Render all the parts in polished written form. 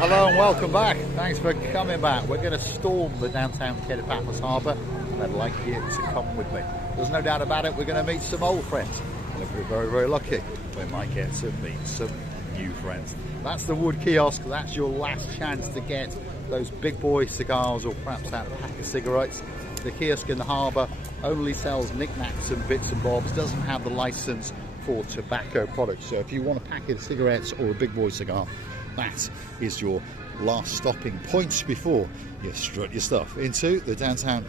Hello and welcome back. Thanks for coming back. We're going to storm the downtown Paphos Harbour and I'd like you to come with me. There's no doubt about it, we're going to meet some old friends. And if we're very, very lucky, we might get to meet some new friends. That's the wood kiosk. That's your last chance to get those big boy cigars or perhaps that pack of cigarettes. The kiosk in the harbour only sells knickknacks and bits and bobs, doesn't have the licence for tobacco products. So if you want a packet of cigarettes or a big boy cigar, that is your last stopping point before you strut your stuff into the downtown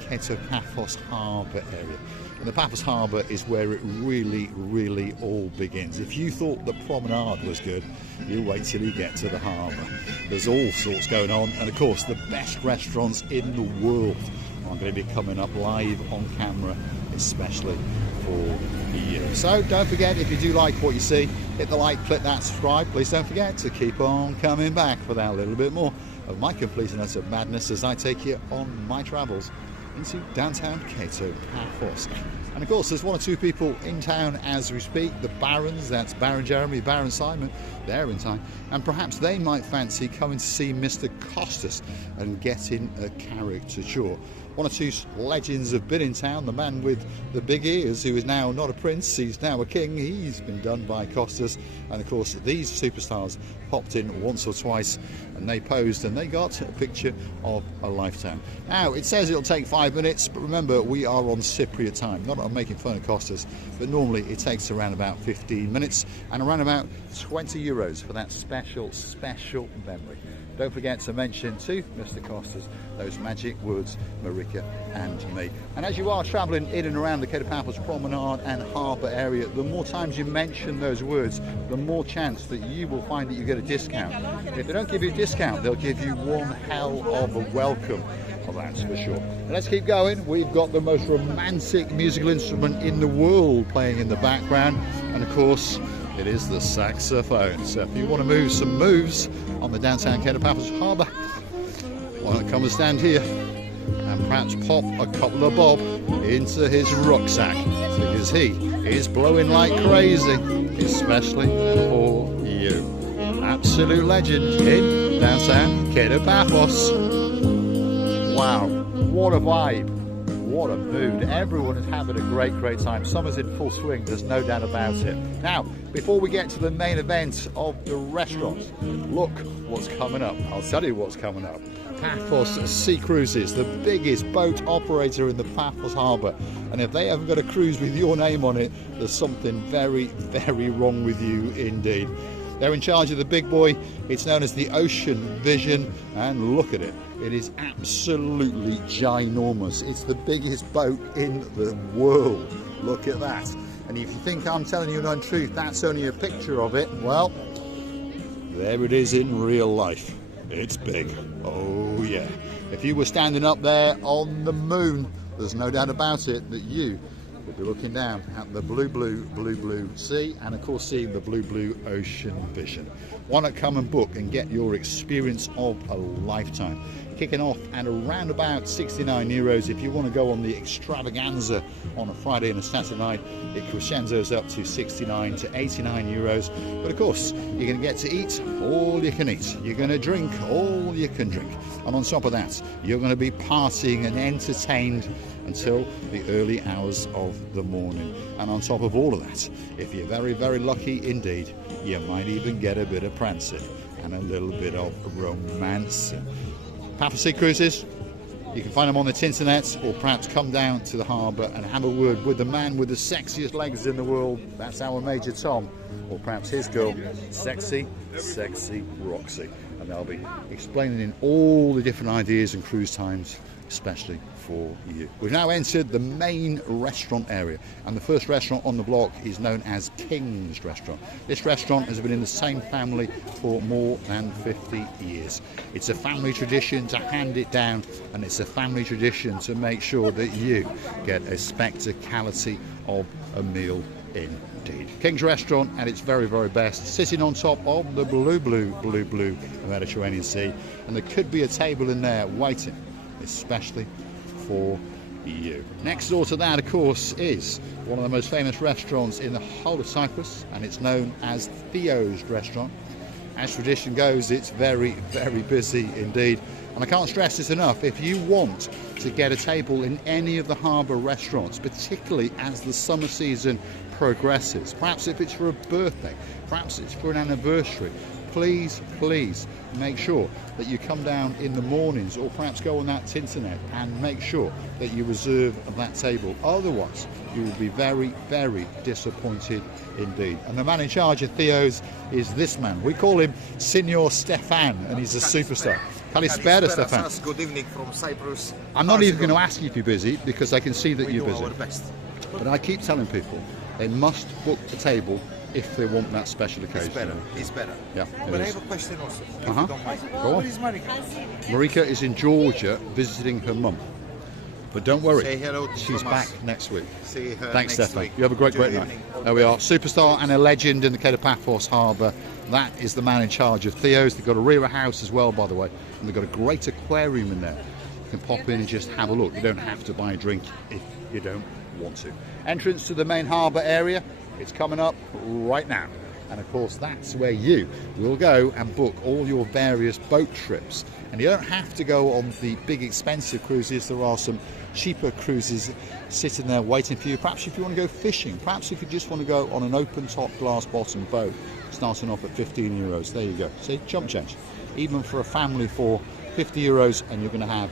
Paphos Harbour area. And the Paphos Harbour is where it really all begins. If you thought the promenade was good, you wait till you get to the harbour. There's all sorts going on, and of course the best restaurants in the world are going to be coming up live on camera, especially for you. So don't forget, if you do like what you see, hit the like, click that subscribe. Please don't forget to keep on coming back for that little bit more of my completeness of madness as I take you on my travels into downtown Paphos. And of course there's one or two people in town as we speak. The Barons, that's Baron Jeremy, Baron Simon, they're in town, and perhaps they might fancy coming to see Mr. Costas and getting a caricature. One or two legends have been in town. The man with the big ears, who is now not a prince, he's now a king, he's been done by Costas. And of course these superstars popped in once or twice and they posed and they got a picture of a lifetime. Now it says it'll take 5 minutes, but remember we are on Cypriot time. Not that I'm making fun of Costas, but normally it takes around about 15 minutes and around about 20 euros for that special memory. Don't forget to mention to Mr. Costas those magic words, Marika and me. And as you are travelling in and around the Paphos Promenade and Harbour area, the more times you mention those words, the more chance that you will find that you get a discount. If they don't give you a discount, they'll give you one hell of a welcome. Well, that's for sure. And let's keep going. We've got the most romantic musical instrument in the world playing in the background, and of course it is the saxophone. So if you want to move some moves on the downtown Paphos Harbour, why not come and stand here and perhaps pop a couple of bob into his rucksack, because he is blowing like crazy, especially for you. Absolute legend in downtown Paphos. Wow, what a vibe, what a mood. Everyone is having a great time. Summer's in full swing, there's no doubt about it. Now, before we get to the main event of the restaurants, look what's coming up. I'll tell you what's coming up. Paphos Sea Cruises, the biggest boat operator in the Paphos Harbour. And if they haven't got a cruise with your name on it, there's something very wrong with you indeed. They're in charge of the big boy. It's known as the Ocean Vision, and look at it. It is absolutely ginormous. It's the biggest boat in the world. Look at that. And if you think I'm telling you an untruth, that's only a picture of it, well, there it is in real life. It's big. Oh yeah. If you were standing up there on the moon, there's no doubt about it that you would be looking down at the blue sea, and of course seeing the blue ocean vision. Why not come and book and get your experience of a lifetime? Kicking off at around about 69 euros. If you want to go on the extravaganza on a Friday and a Saturday night, it crescendos up to 69 to 89 euros. But of course, you're going to get to eat all you can eat. You're going to drink all you can drink. And on top of that, you're going to be partying and entertained until the early hours of the morning. And on top of all of that, if you're very lucky indeed, you might even get a bit of prancing and a little bit of romance. Paphos Sea Cruises, you can find them on the internet, or perhaps come down to the harbour and have a word with the man with the sexiest legs in the world. That's our Major Tom, or perhaps his girl, sexy Roxy. And they'll be explaining in all the different ideas and cruise times, especially for you. We've now entered the main restaurant area, and the first restaurant on the block is known as King's Restaurant. This restaurant has been in the same family for more than 50 years. It's a family tradition to hand it down, and it's a family tradition to make sure that you get a spectacality of a meal indeed. King's Restaurant at its very best, sitting on top of the blue Mediterranean Sea, and there could be a table in there waiting especially for you. Next door to that, of course, is one of the most famous restaurants in the whole of Cyprus, and it's known as Theo's Restaurant. as tradition goes, it's very, very busy indeed. And I can't stress this enough, if you want to get a table in any of the harbour restaurants, particularly as the summer season progresses, perhaps if it's for a birthday, perhaps it's for an anniversary, please make sure that you come down in the mornings, or perhaps go on that internet and make sure that you reserve that table. Otherwise, you will be very, very disappointed indeed. And the man in charge of Theo's is this man. We call him Signor Stefan, and he's a superstar. Kalispera, Stefan. Good evening from Cyprus. I'm not even going to ask you if you're busy, because I can see that you're busy. Our best. But I keep telling people they must book a table if they want that special occasion. It's better. Yeah, but I have a question also, if you don't mind. Go on. Where is Marika? Marika is in Georgia visiting her mum. But don't worry, Say hello to she's Thomas. back next week. See her Thanks, next Stefan. week. You have a great Good night. evening. There we are. Superstar and a legend in the Paphos Harbour. That is the man in charge of Theo's. They've got a rear house as well, by the way. And they've got a great aquarium in there. You can pop in and just have a look. You don't have to buy a drink if you don't want to. Entrance to the main harbour area. It's coming up right now. And of course, that's where you will go and book all your various boat trips. And you don't have to go on the big expensive cruises. There are some cheaper cruises sitting there waiting for you. Perhaps if you want to go fishing, perhaps if you just want to go on an open top glass bottom boat, starting off at 15 euros. There you go. See, chump change. Even for a family for 50 euros, and you're going to have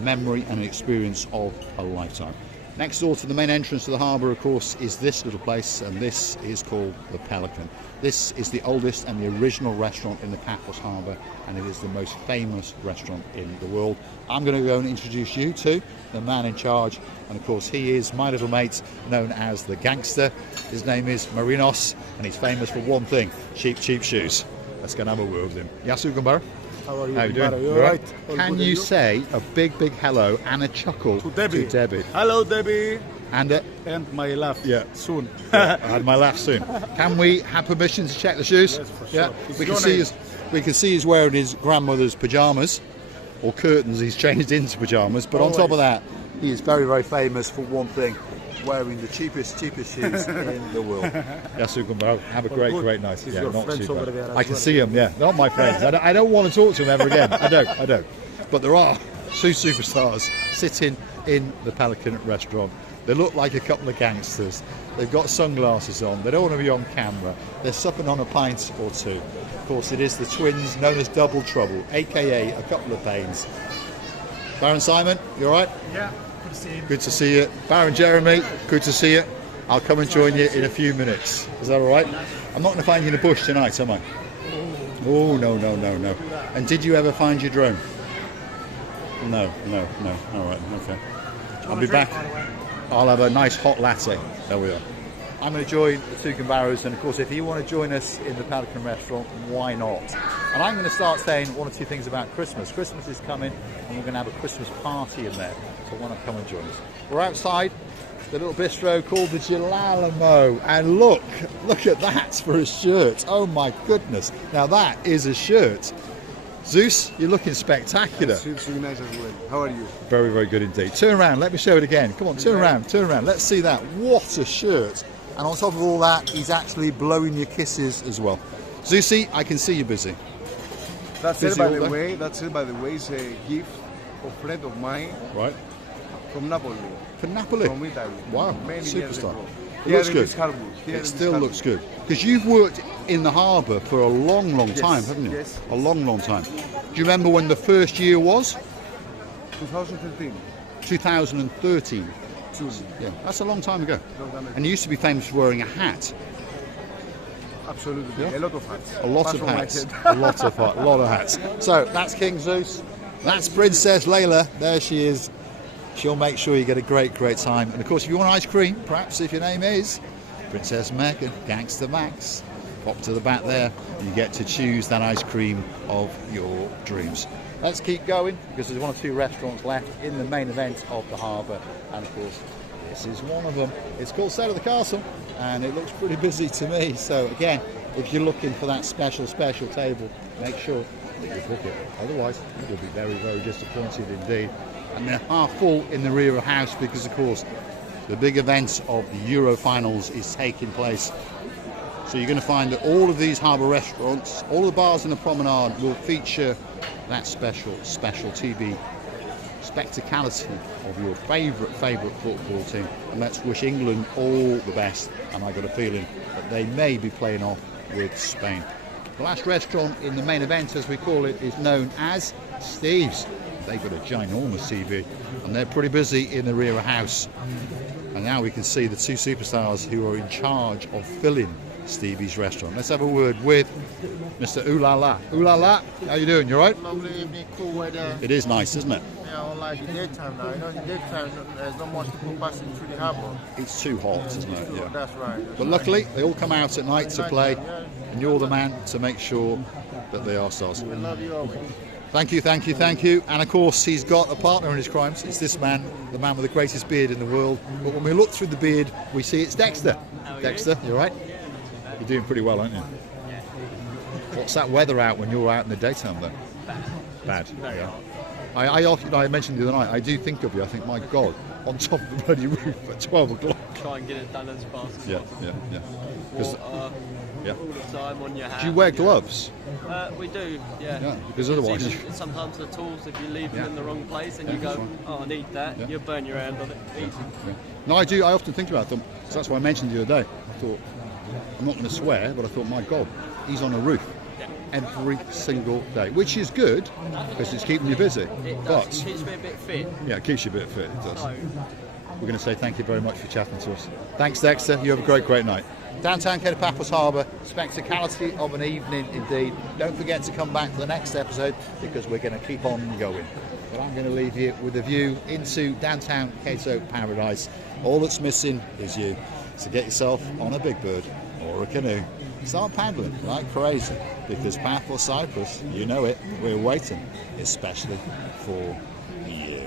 memory and an experience of a lifetime. Next door to the main entrance to the harbour, of course, is this little place, and this is called the Pelican. This is the oldest and the original restaurant in the Paphos Harbour, and it is the most famous restaurant in the world. I'm going to go and introduce you to the man in charge, and of course he is my little mate known as the gangster. His name is Marinos, and he's famous for one thing: cheap shoes. Let's go and have a word with him. Yasu Gambara. How are you? How you doing? You all right? Can you say a big hello and a chuckle To Debbie. To Hello, Debbie. And My laugh. yeah, Soon. I had my laugh soon. Can we have permission to check the shoes? Yes, for sure. Yeah, It's we can your see name. we can see he's wearing his grandmother's pajamas, or curtains. He's changed into pajamas. But on top of that, he is very, very famous for one thing: wearing the cheapest shoes in the world. Yasu Gambaro, have a good. great night. He's Yeah, your not friends too over bad. there as I can well. see him. Yeah, not my friends. I don't want to talk to him ever again. I don't. But there are two superstars sitting in the Pelican restaurant. They look like a couple of gangsters. They've got sunglasses on. They don't want to be on camera. They're supping on a pint or two. Of course, it is the twins known as Double Trouble, aka a couple of pains. Baron Simon, you all right? Yeah, good to see you. Good to see you. Baron Jeremy, good to see you. I'll come and join you in a few minutes. Is that all right? I'm not going to find you in the bush tonight, am I? Oh, no. And did you ever find your drone? No. All right, okay. I'll be back. I'll have a nice hot latte. There we are. I'm going to join the two Gambaros, and of course, if you want to join us in the Pelican restaurant, why not? And I'm going to start saying one or two things about Christmas. Christmas is coming, and we're going to have a Christmas party in there. So why not come and join us? We're outside the little bistro called the Gilalamo, and look at that for a shirt. Oh my goodness! Now that is a shirt. Zeus, you're looking spectacular. Seems really nice as well. How are you? Very, very good indeed. Turn around, let me show it again. Come on, turn around. Let's see that. What a shirt. And on top of all that, he's actually blowing your kisses as well. Zeusy, I can see you're busy. That's Busy it, by all the day? way. That's it, by the way. It's a gift of a friend of mine Right. from Napoli. For Napoli. From Italy. Wow, Many years superstar. ago. It looks Here in good. this harbour. Here in It this still harbour. looks good. Because you've worked in the harbour for a long time, haven't you? yes. A long time. Do you remember when the first year was? 2013. 2013. June. Yeah, that's a long time ago. Long time ago. And you used to be famous for wearing a hat. Absolutely. Yeah. A lot of hats. A lot Apart of from my hats. head. A lot of hats. So that's King Zeus. That's Princess Layla. There she is. She'll make sure you get a great time. And of course, if you want ice cream, perhaps if your name is Princess Megan, Gangster Max, pop to the back there and you get to choose that ice cream of your dreams. Let's keep going because there's one or two restaurants left in the main event of the harbour. And of course, this is one of them. It's called State of the Castle and it looks pretty busy to me. So again, if you're looking for that special table, make sure that you book it. Otherwise, you'll be very disappointed indeed. And they're half full in the rear of the house because, of course, the big event of the Euro finals is taking place So you're going to find that all of these harbour restaurants, all the bars in the promenade will feature that special TV spectacality of your favourite football team. And let's wish England all the best. And I got a feeling that they may be playing off with Spain. The last restaurant in the main event, as we call it, is known as Steve's. They've got a ginormous TV and they're pretty busy in the rear house. And now we can see the two superstars who are in charge of filling Stevie's restaurant. Let's have a word with Mr. Oolala. Oolala, how you doing? You all right? Lovely evening, cool weather. It is nice, isn't it? Yeah, unlike the daytime now. You know, in the daytime, there's not much people passing through the harbour. It's too hot, isn't it? Yeah. Yeah. That's right. But luckily, they all come out at night to play, and you're the man to make sure that they are stars. We love you always. Thank you, thank you, thank you. And of course, he's got a partner in his crimes. It's this man, the man with the greatest beard in the world. But when we look through the beard, we see it's Dexter. Dexter, you all right? You're doing pretty well, aren't you? What's that weather out when you're out in the daytime then? Bad. Yeah. I often, I mentioned the other night, I do think of you. I think, my God, on top of the bloody roof at 12 o'clock. Try and get it done as fast as possible. Yeah. Water, Yeah. all the time on your hands. Do you wear gloves? We do, yeah. Yeah, because otherwise... Even sometimes the tools, if you leave them in the wrong place and Yeah, you go, that's right. oh, I need that, Yeah. you'll burn your hand on it. Easy. Yeah. No, I do. I often think about them. So that's why I mentioned the other day. I thought, I'm not going to swear, but I thought, my God, he's on a roof every single day, which is good because it's keeping you busy. It But does, keeps me a bit fit. yeah, it keeps you a bit fit. It does. So, We're going to say thank you very much for chatting to us. Thanks, Dexter. You have a great night. Downtown Paphos Harbour, spectacality of an evening indeed. Don't forget to come back for the next episode because we're going to keep on going. But I'm going to leave you with a view into downtown Cato Paradise. All that's missing is you. So get yourself on a big bird or a canoe. Start paddling like crazy because Paphos, Cyprus, you know it, we're waiting, especially for you.